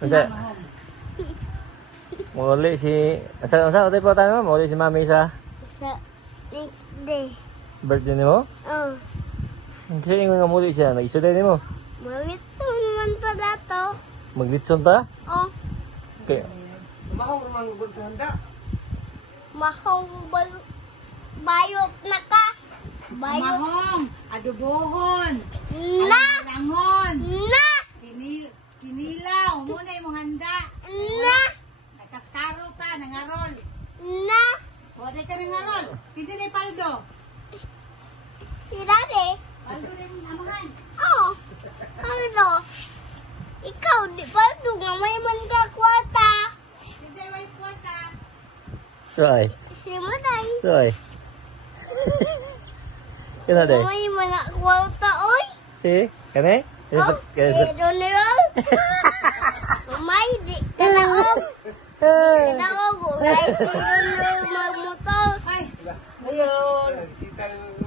Kasi, muli si... Asa tayo po tayo mo? Muli si mami sa Sa next day. birthday ni mo? Oh. Kasi ingon nga muli siya, nag-isuday ni mo. Malito naman pa dato. Maglitson ta? Oh. Okay. Mahong naman handa. Mahong bayot na ka. Bayot Mahong, adobohon, na. langon, Na. kinilaw, muna yung handa. Na. Nakaskaro ka, nangarol. Na. Wala ka nangarol. Hindi na yung paldo. Si Daddy. Paldo na yung amahan. Oh. Ano? Ikaw, di ba ito nga may man ka kwata? Hindi may puwata. Suay. Si Maday. Suay. Kena day? May man ka kwata, oy. Si? Kani? Oh, pero niyo. May di ka naog. Naog. Guys, pero niyo magmotor. Ay, Ayun. Bisita ng